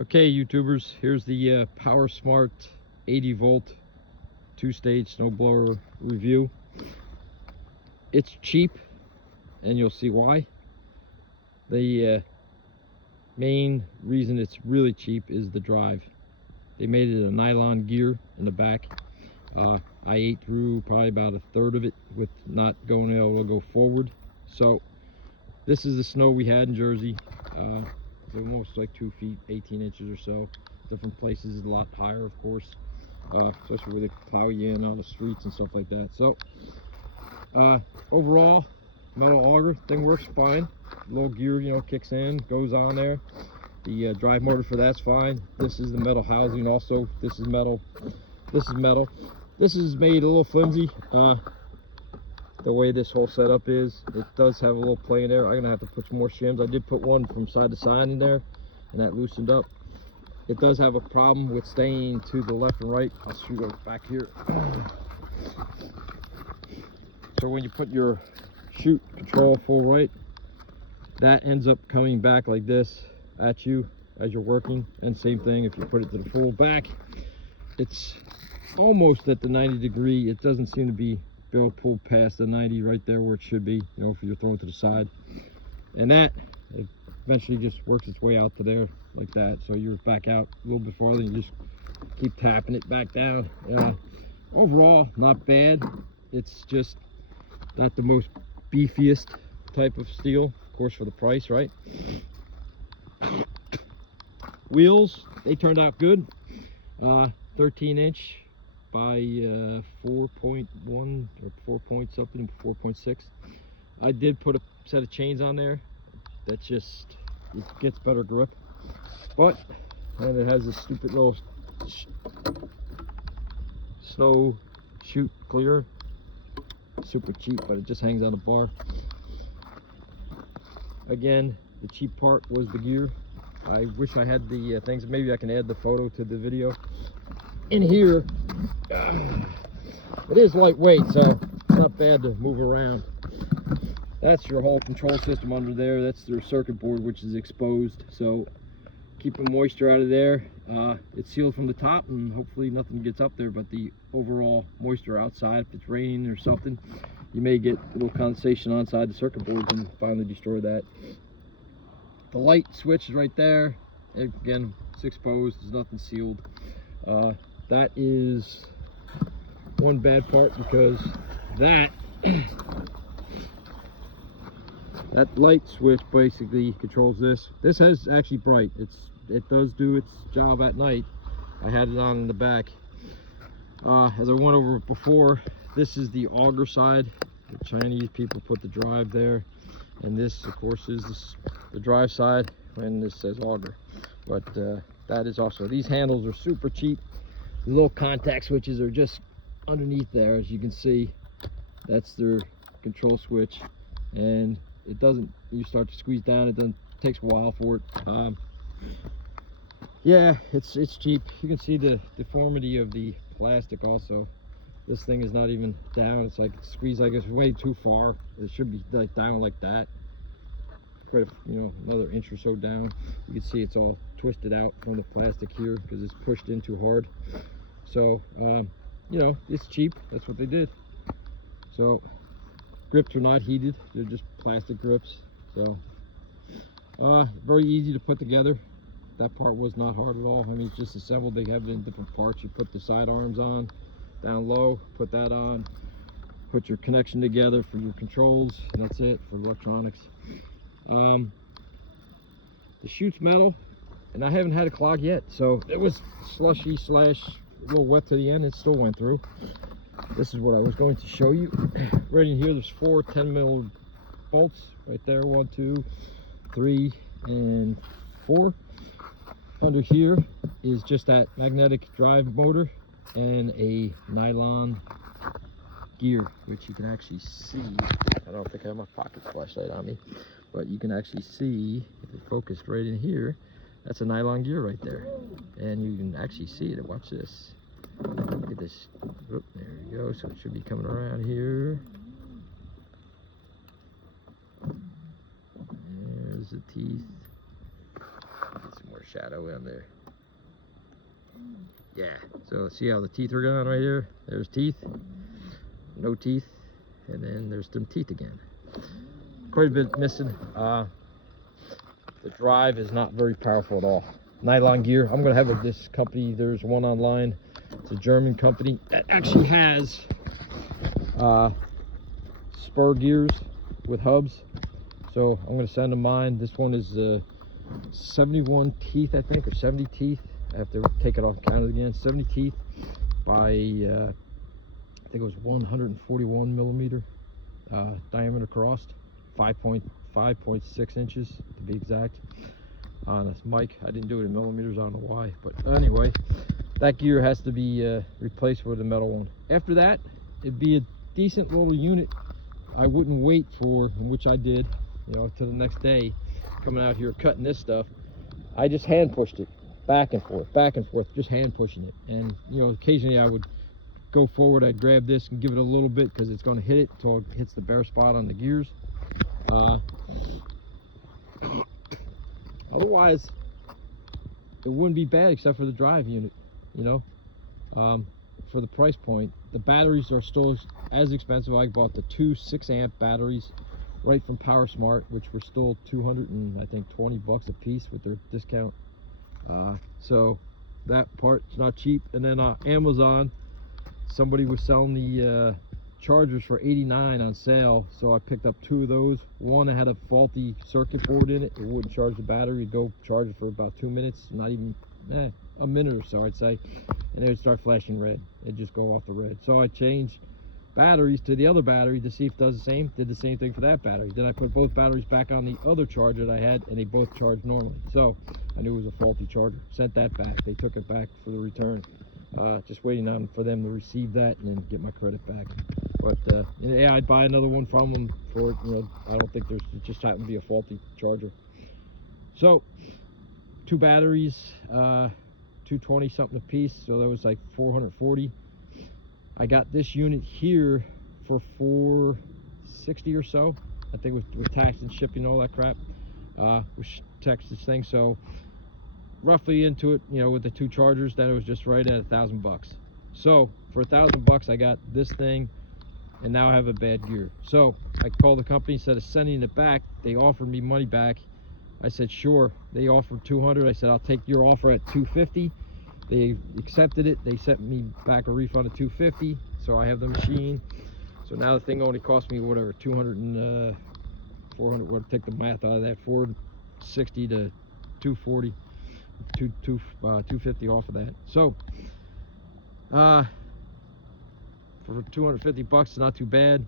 Okay, YouTubers, here's the PowerSmart 80 volt 2-stage snowblower review. It's cheap, and you'll see why. The main reason it's really cheap is the drive. They made it a nylon gear in the back. I ate through probably about a third of it with not going able to go forward. So this is the snow we had in Jersey. It's almost like 2 feet, 18 inches or so. Different places is a lot higher, of course, especially where they plow you in on the streets and stuff like that. So overall, metal auger thing works fine. Little gear, you know, kicks in, goes on there. The drive motor for that's fine. This is the metal housing also. This is metal. This is metal. This is made a little flimsy. The way this whole setup is, it does have a little play in there. I'm gonna have to put some more shims. I did put one from side to side in there, and that loosened up. It does have a problem with staying to the left and right. I'll shoot it back here. So when you put your shoot control full right, that ends up coming back like this at you as you're working. And same thing if you put it to the full back, it's almost at the 90 degree. It doesn't seem to be pulled past the 90 right there where it should be, you know, if you're throwing to the side. And that it eventually just works its way out to there like that. So you're back out a little bit farther, you just keep tapping it back down. Overall, not bad. It's just not the most beefiest type of steel, of course, for the price, right? Wheels, they turned out good. 13-inch by 4.1 or 4 point something, 4.6. I did put a set of chains on there. That's just, it gets better grip. And it has this stupid little snow chute clear. Super cheap, but it just hangs on the bar. Again, the cheap part was the gear. I wish I had the things. Maybe I can add the photo to the video. In here, it is lightweight, so it's not bad to move around. That's your whole control system under there. That's their circuit board, which is exposed, so keeping moisture out of there. It's sealed from the top, and hopefully nothing gets up there, but the overall moisture outside, if it's raining or something, you may get a little condensation inside the circuit boards and finally destroy that. The light switch is right there. Again, it's exposed, there's nothing sealed. That is one bad part, because that that light switch basically controls this. This has actually bright. It does do its job at night. I had it on in the back. As I went over before, this is the auger side. The Chinese people put the drive there, and this, of course, is the drive side, and this says auger. But that is also, these handles are super cheap. The little contact switches are just underneath there, as you can see. That's their control switch, and it doesn't, you start to squeeze down, it takes a while for it. Yeah, it's cheap. You can see the deformity of the plastic also. This thing is not even down. It's like it's squeezed, I guess, way too far. It should be like down like that. Quite a, you know, another inch or so down. You can see it's all twisted out from the plastic here because it's pushed in too hard. So you know, it's cheap. That's what they did. So grips are not heated, they're just plastic grips. So very easy to put together. That part was not hard at all. I mean, it's just assembled. They have it in different parts. You put the side arms on down low, put that on, put your connection together for your controls, and that's it for electronics. The chute's metal, and I haven't had a clog yet, so it was slushy slash a little wet to the end. It still went through. This is what I was going to show you. Right in here, there's 4 10mm bolts right there. 1, 2, 3, and 4. Under here is just that magnetic drive motor and a nylon gear, which you can actually see. I don't think I have my pocket flashlight on me, but you can actually see, if it focused right in here, that's a nylon gear right there. And you can actually see it. Watch this. Look at this. Oop, there you go. So it should be coming around here. There's the teeth. Get some more shadow in there. Yeah, so see how the teeth are gone right here? There's teeth, no teeth, and then there's some teeth again. Quite a bit missing. The drive is not very powerful at all. Nylon gear, I'm gonna have this company, there's one online, it's a German company that actually has spur gears with hubs. So I'm gonna send them mine. This one is 71 teeth, I think, or 70 teeth. I have to take it off and count it again. 70 teeth by I think it was 141 millimeter diameter crossed, 5.6 inches to be exact. On a mic, I didn't do it in millimeters, I don't know why, but anyway, that gear has to be replaced with a metal one. After that, it'd be a decent little unit. I wouldn't wait for, which I did, you know, till the next day, coming out here cutting this stuff. I just hand pushed it back and forth, just hand pushing it. And you know, occasionally I would go forward, I'd grab this and give it a little bit because it's going to hit it until it hits the bare spot on the gears. Otherwise, it wouldn't be bad except for the drive unit, you know. For the price point, the batteries are still as expensive. I bought the two 6-amp batteries right from PowerSmart, which were still 220 bucks a piece with their discount. So that part's not cheap. And then Amazon, somebody was selling the chargers for $89 on sale, so I picked up 2 of those. One had a faulty circuit board in it. It wouldn't charge the battery. It'd go charge it for about 2 minutes, not even a minute or so, I'd say, and it would start flashing red. It'd just go off the red. So I changed batteries to the other battery to see if it does the same. Did the same thing for that battery. Then I put both batteries back on the other charger that I had, and they both charged normally. So I knew it was a faulty charger. Sent that back. They took it back for the return. Just waiting on for them to receive that and then get my credit back. But yeah, I'd buy another one from them for, you know, I don't think it just happened to be a faulty charger. So 2 batteries, 220 something a piece, so that was like 440. I got this unit here for 460 or so, I think, with tax and shipping and all that crap, with Texas thing. So roughly into it, you know, with the 2 chargers, then it was just right at $1,000 bucks. So for $1,000 bucks, I got this thing, and now I have a bad gear. So I called the company, instead of sending it back, they offered me money back. I said sure. They offered $200. I said I'll take your offer at $250. They accepted it. They sent me back a refund of $250. So I have the machine. So now the thing only cost me whatever, 400. We'll take the math out of that. 460 to 240, 250 off of that. So for 250 bucks, it's not too bad.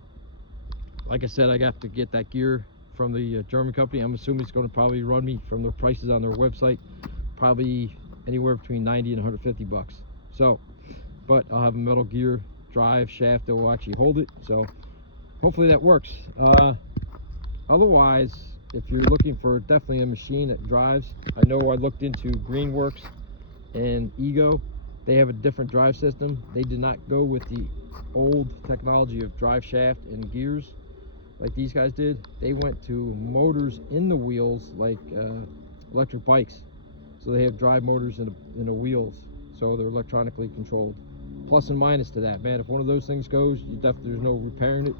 Like I said, I got to get that gear from the German company. I'm assuming it's going to probably run me, from the prices on their website, probably anywhere between 90 and 150 bucks. So, but I'll have a metal gear drive shaft that will actually hold it. So hopefully that works. Otherwise, if you're looking for definitely a machine that drives, I know I looked into Greenworks and Ego. They have a different drive system. They did not go with the old technology of drive shaft and gears like these guys did. They went to motors in the wheels, like electric bikes. So they have drive motors in the wheels, so they're electronically controlled. Plus and minus to that, man. If one of those things goes, there's no repairing it.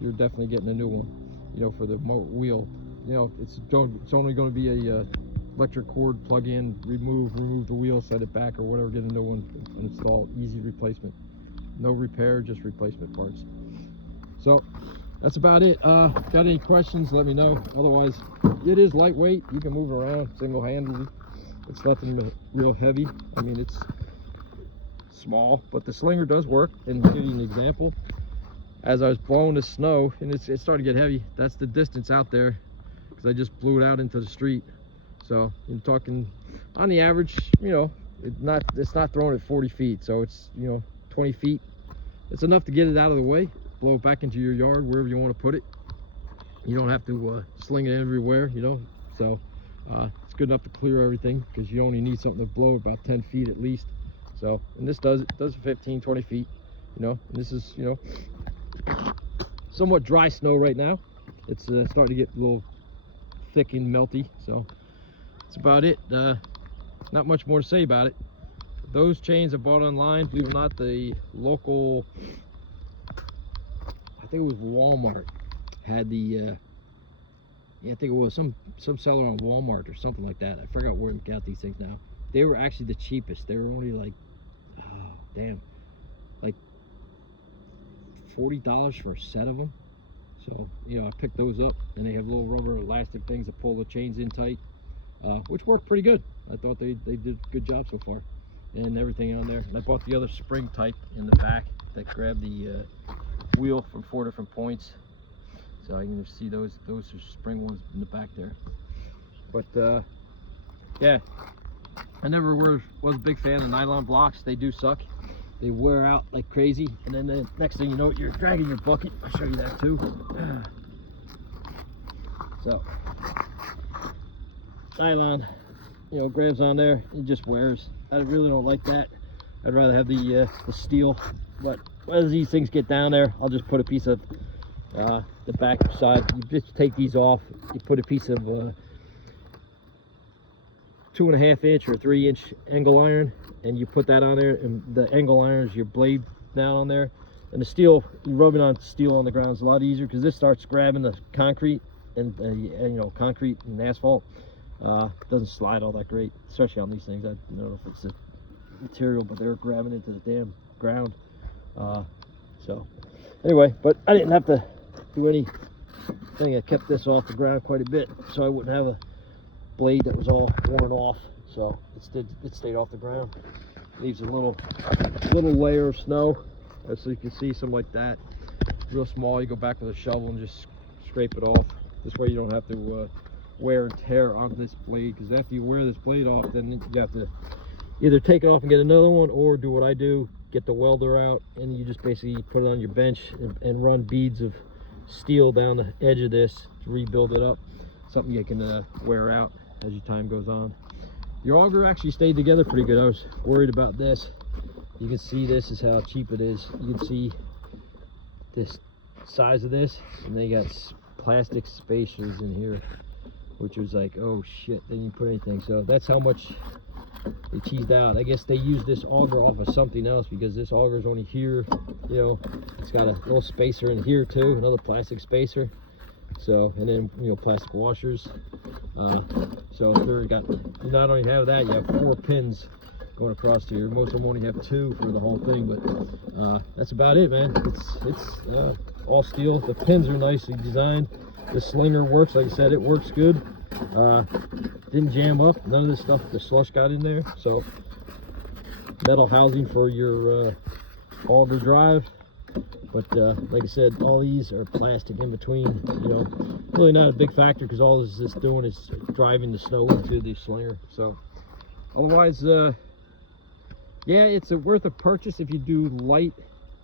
You're definitely getting a new one, you know, for the wheel. You know, it's only going to be a electric cord, plug in, remove the wheel, set it back or whatever, get a new one and install. Easy replacement, no repair, just replacement parts. So that's about it. Got any questions, let me know. Otherwise, it is lightweight. You can move it around single-handedly. It's nothing real heavy. I mean, it's small, but the slinger does work. And to give you an example, as I was blowing the snow, and it's starting to get heavy, that's the distance out there, because I just blew it out into the street. So you're talking, on the average, you know, it's not throwing at 40 feet, so it's, you know, 20 feet. It's enough to get it out of the way, blow it back into your yard, wherever you want to put it. You don't have to sling it everywhere, you know. So it's good enough to clear everything, because you only need something to blow about 10 feet at least. So, and this does 15, 20 feet, you know. And this is, you know, somewhat dry snow right now. It's starting to get a little thick and melty, so that's about it. not much more to say about it. Those chains I bought online, believe it or not, the local, I think it was Walmart, had the, yeah, I think it was some seller on Walmart or something like that. I forgot where I got these things now. They were actually the cheapest. They were only like, oh, damn, like $40 for a set of them. So, you know, I picked those up, and they have little rubber elastic things that pull the chains in tight, which worked pretty good. I thought they did a good job so far, and everything on there. And I bought the other spring type in the back that grabbed the wheel from 4 different points. So you can see those are spring ones in the back there. But yeah, I never was a big fan of nylon blocks. They do suck. They wear out like crazy, and then the next thing you know, you're dragging your bucket. I'll show you that too. So nylon, you know, grabs on there, it just wears. I really don't like that. I'd rather have the steel. But as these things get down there, I'll just put a piece of the back side. You just take these off. You put a piece of 2.5 inch or 3 inch angle iron, and you put that on there, and the angle iron is your blade down on there, and the steel, you rub it on steel on the ground is a lot easier, because this starts grabbing the concrete and you know, concrete and asphalt. Doesn't slide all that great, especially on these things. I don't know if it's the material, but they're grabbing into the damn ground. So anyway, but I didn't have to do anything. I kept this off the ground quite a bit, so I wouldn't have a blade that was all worn off. So it stayed off the ground. Leaves a little layer of snow, as you can see, something like that, real small. You go back with a shovel and just scrape it off. This way you don't have to wear and tear on this blade, because after you wear this blade off, then you have to either take it off and get another one, or do what I do, get the welder out, and you just basically put it on your bench and run beads of steel down the edge of this to rebuild it up. Something you can wear out as your time goes on. The auger actually stayed together pretty good. I was worried about this. You can see this is how cheap it is. You can see this size of this, and they got plastic spacers in here, which was like, oh shit, they didn't put anything. So that's how much they cheesed out. I guess they used this auger off of something else, because this auger is only here, you know. It's got a little spacer in here too, another plastic spacer. So, and then, you know, plastic washers. So you not only have that, you have 4 pins going across here. Most of them only have 2 for the whole thing, but that's about it, man. It's all steel. The pins are nicely designed. The slinger works, like I said, it works good. Didn't jam up. None of this stuff, the slush got in there. So metal housing for your auger drive. But like I said, all these are plastic in between. You know, really not a big factor, because all this is doing is driving the snow into the slinger. So otherwise, yeah, it's worth a purchase if you do light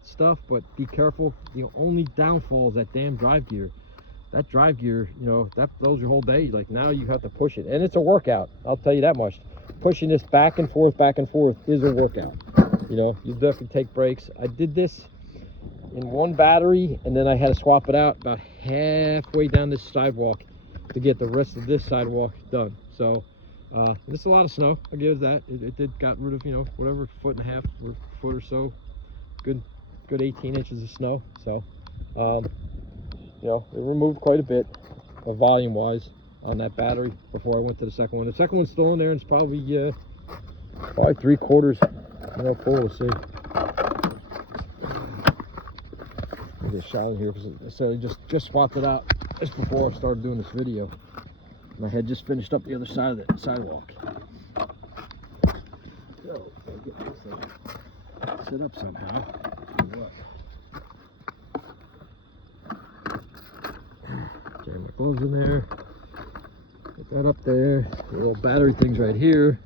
stuff, but be careful. The only downfall is that damn drive gear. That drive gear, you know, that blows your whole day. Like, now you have to push it, and it's a workout, I'll tell you that much. Pushing this back and forth is a workout. You know, you definitely take breaks. I did this in one battery, and then I had to swap it out about halfway down this sidewalk to get the rest of this sidewalk done. So it's a lot of snow, I give it that. It did got rid of, you know, whatever, 1.5 or foot or so, good 18 inches of snow. So you know, it removed quite a bit of volume wise on that battery before I went to the second one. The second one's still in there, and it's probably 3/4, you know, full. We'll see. Get a shot in here, because I said I just swapped it out just before I started doing this video, and I had just finished up the other side of the sidewalk. So I'll get this thing set up somehow. Jam my clothes in there. Get that up there. The little battery things right here.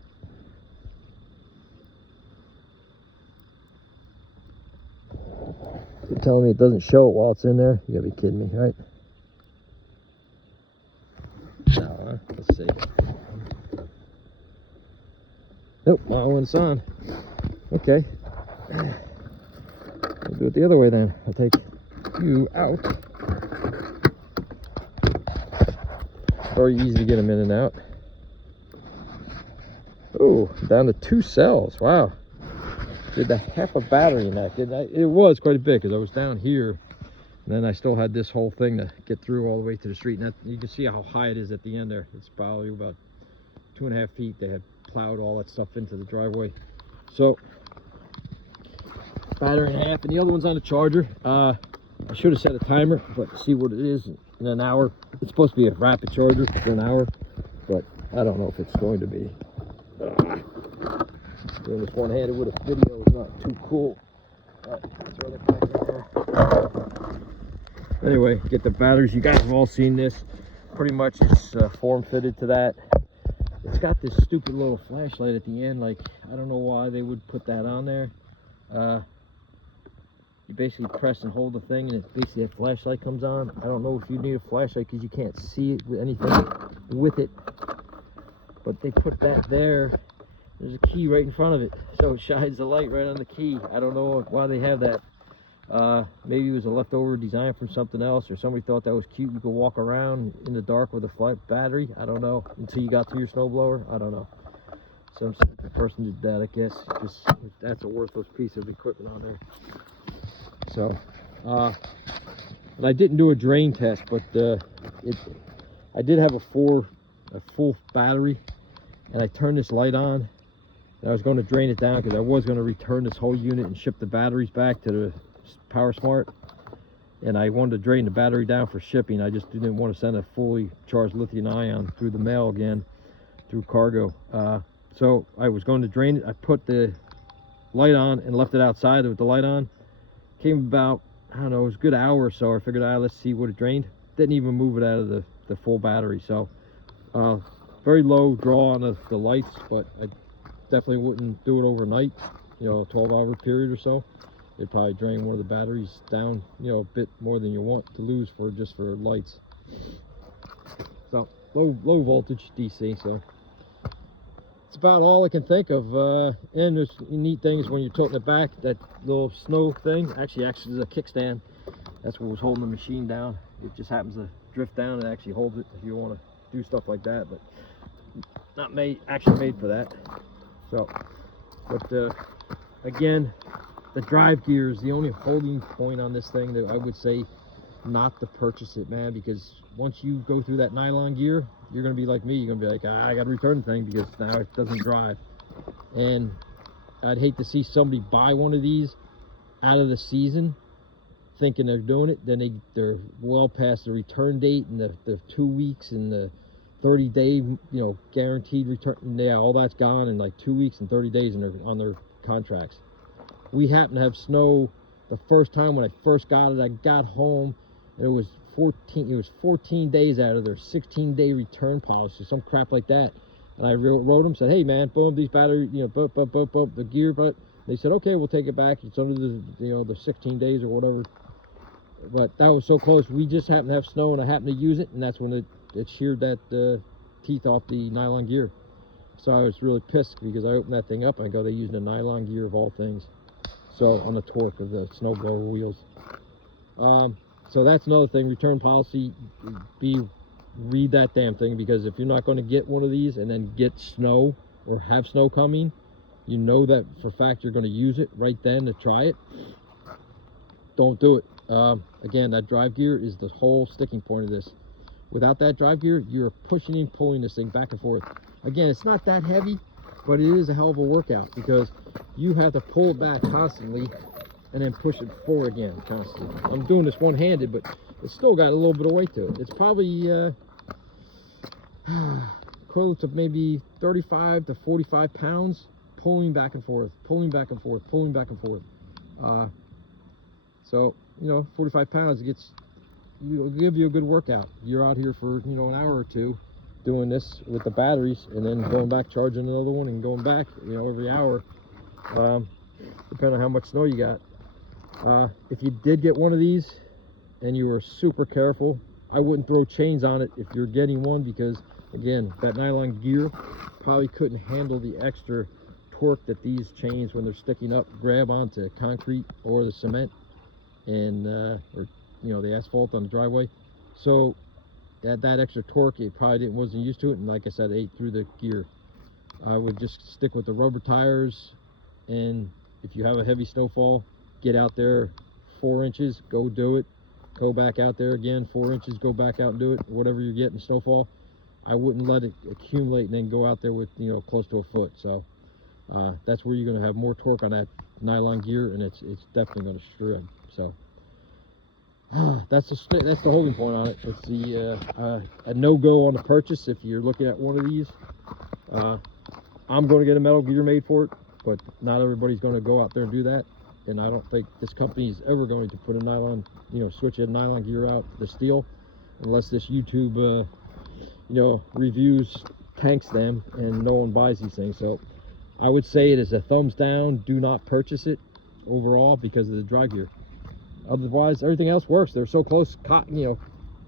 You're telling me it doesn't show it while it's in there? You gotta be kidding me, right? No, let's see. Nope, not when it's on. Okay. We'll do it the other way then. I'll take you out. Very easy to get them in and out. Oh, down to 2 cells. Wow. Did the half a battery in that, didn't I? It was quite a bit because I was down here, and then I still had this whole thing to get through all the way to the street. And that, you can see how high it is at the end there. It's probably about 2.5 feet. They had plowed all that stuff into the driveway. So battery in half, and the other one's on the charger. I should have set a timer, but see what it is in an hour. It's supposed to be a rapid charger for an hour, but I don't know if it's going to be. Doing this one-handed with a video is not too cool. All right, throw that back in there. Anyway, get the batteries. You guys have all seen this. Pretty much it's form fitted to that. It's got this stupid little flashlight at the end. Like, I don't know why they would put that on there. You basically press and hold the thing, and it basically, that flashlight comes on. I don't know if you need a flashlight because you can't see it with anything with it, but they put that there. There's a key right in front of it, so it shines the light right on the key. I don't know why they have that. Maybe it was a leftover design from something else, or somebody thought that was cute. You could walk around in the dark with a flat battery. I don't know, until you got to your snowblower. I don't know. Some stupid person did that, I guess. Just, that's a worthless piece of equipment on there. So, and I didn't do a drain test, but I did have a full battery, and I turned this light on, and I was going to drain it down because I was going to return this whole unit and ship the batteries back to the PowerSmart, and I wanted to drain the battery down for shipping. I just didn't want to send a fully charged lithium ion through the mail again, through cargo. So I was going to drain it. I put the light on and left it outside with the light on. Came about, I don't know, it was a good hour or so. I figured, let's see what it drained. Didn't even move it out of the full battery. So very low draw on the lights, but I definitely wouldn't do it overnight, you know, a 12-hour period or so. It'd probably drain one of the batteries down, you know, a bit more than you want to lose for just for lights. So low voltage DC. So it's about all I can think of. And there's neat things when you're tilting it back, that little snow thing actually acts as a kickstand. That's what was holding the machine down. It just happens to drift down and actually holds it if you want to do stuff like that, but not actually made for that. So, but again, the drive gear is the only holding point on this thing that I would say not to purchase it, man, because once you go through that nylon gear, you're going to be like me. You're going to be like, I got to return the thing because now it doesn't drive. And I'd hate to see somebody buy one of these out of the season thinking they're doing it, then they're well past the return date and the 2 weeks and the 30-day, you know, guaranteed return. Yeah, all that's gone in like 2 weeks and 30 days on their contracts. We happened to have snow the first time when I first got it. I got home and it was 14 days out of their 16-day return policy, some crap like that. And I wrote them, said, hey man, boom, these batteries, you know, the gear, but they said, okay, we'll take it back. It's under the, you know, the 16 days or whatever. But that was so close. We just happened to have snow and I happened to use it, and that's when it sheared that teeth off the nylon gear. So I was really pissed because I opened that thing up and I go, they used a nylon gear of all things. So on the torque of the snowblower wheels. So that's another thing, return policy, read that damn thing, because if you're not going to get one of these and then get snow or have snow coming, you know that for a fact you're going to use it right then to try it, don't do it. Again, that drive gear is the whole sticking point of this. Without that drive gear, you're pushing and pulling this thing back and forth. Again, it's not that heavy, but it is a hell of a workout because you have to pull it back constantly and then push it forward again constantly. I'm doing this one-handed, but it's still got a little bit of weight to it. It's probably equivalent to maybe 35 to 45 pounds pulling back and forth, pulling back and forth, pulling back and forth. So, you know, 45 pounds will give you a good workout. You're out here for, you know, an hour or two doing this with the batteries and then going back, charging another one and going back, you know, every hour, depending on how much snow you got. If you did get one of these and you were super careful, I wouldn't throw chains on it if you're getting one, because again, that nylon gear probably couldn't handle the extra torque that these chains, when they're sticking up, grab onto concrete or the cement and or, you know, the asphalt on the driveway. So that extra torque, it probably wasn't used to it, and like I said, it ate through the gear. I would just stick with the rubber tires, and if you have a heavy snowfall, get out there 4 inches, go do it. Go back out there again, 4 inches, go back out and do it. Whatever you're getting snowfall, I wouldn't let it accumulate and then go out there with, you know, close to a foot. So that's where you're going to have more torque on that nylon gear, and it's definitely going to shred. So that's the holding point on it. It's the a no-go on the purchase if you're looking at one of these. I'm going to get a metal gear made for it, but not everybody's going to go out there and do that. And I don't think this company is ever going to put a nylon, you know, switch a nylon gear out to steel, unless this YouTube, you know, reviews tanks them and no one buys these things. So I would say it is a thumbs down. Do not purchase it overall because of the dry gear. Otherwise, everything else works. They're so close. You know,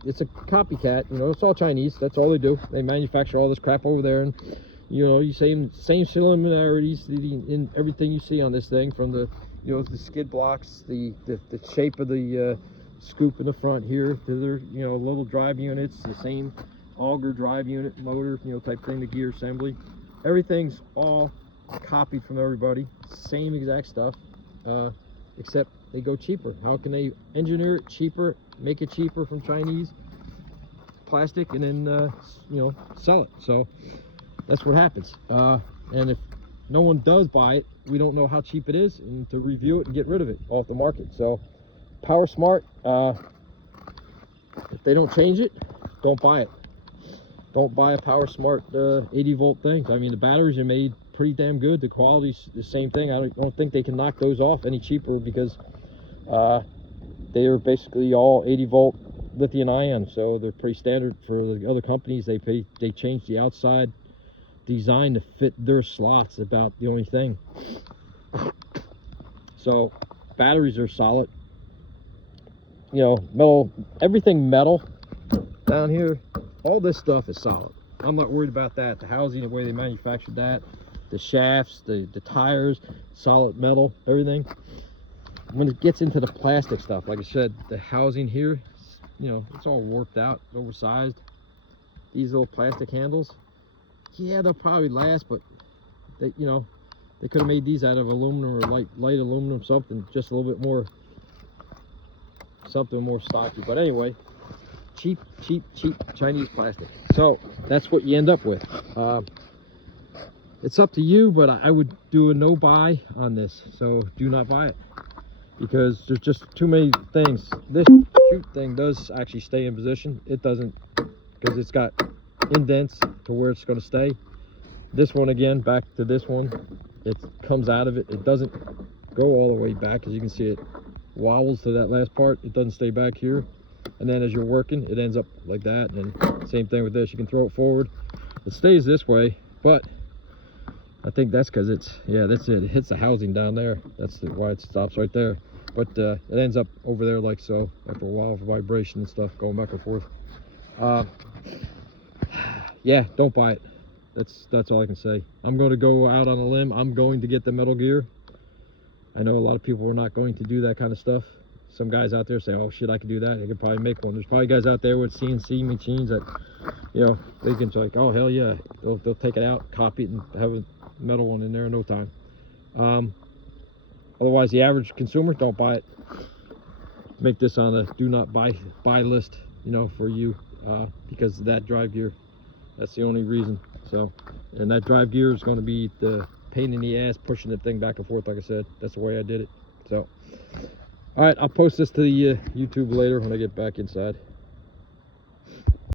it's a copycat. You know, it's all Chinese. That's all they do. They manufacture all this crap over there, and you know, you same similarities in everything you see on this thing, from the, you know, the skid blocks, the shape of the scoop in the front here, to their, you know, little drive units, the same auger drive unit motor, you know, type thing, the gear assembly. Everything's all copied from everybody, same exact stuff, except they go cheaper. How can they engineer it cheaper, make it cheaper from Chinese plastic, and then you know, sell it? So that's what happens. And if no one does buy it, we don't know how cheap it is, and to review it and get rid of it off the market. So PowerSmart, if they don't change it, don't buy it. Don't buy a PowerSmart 80 volt thing. I mean, the batteries are made pretty damn good. The quality's the same thing. I don't think they can knock those off any cheaper, because they are basically all 80 volt lithium ion, so they're pretty standard for the other companies. They change the outside design to fit their slots, about the only thing. So batteries are solid, you know, metal, everything metal down here, all this stuff is solid. I'm not worried about that. The housing, the way they manufactured that, the shafts, the tires, solid metal, everything. When it gets into the plastic stuff, like I said, the housing here, you know, it's all warped out, oversized. These little plastic handles, yeah, they'll probably last, but they, you know, they could have made these out of aluminum, or light aluminum, something just a little bit more, something more stocky. But anyway, cheap Chinese plastic. So that's what you end up with. It's up to you, but I would do a no buy on this. So do not buy it, because there's just too many things. This chute thing does actually stay in position. It doesn't, because it's got indents to where it's going to stay. This one, again, back to this one, it comes out of it. It doesn't go all the way back. As you can see, it wobbles to that last part. It doesn't stay back here. And then as you're working, it ends up like that. And same thing with this. You can throw it forward. It stays this way, but I think that's because it's, yeah, that's it. It hits the housing down there. That's why it stops right there. But it ends up over there like so after a while, for vibration and stuff going back and forth. Yeah, don't buy it. That's all I can say. I'm going to go out on a limb. I'm going to get the metal gear. I know a lot of people are not going to do that kind of stuff. Some guys out there say, oh shit, I could do that. I could probably make one. There's probably guys out there with CNC machines that, you know, they can like, oh hell yeah, they'll take it out, copy it, and have a metal one in there in no time. Otherwise, the average consumer, don't buy it. Make this on a do not buy list, you know, for you, because of that drive gear. That's the only reason. So, and that drive gear is going to be the pain in the ass pushing the thing back and forth. Like I said, that's the way I did it. So, all right, I'll post this to the YouTube later when I get back inside.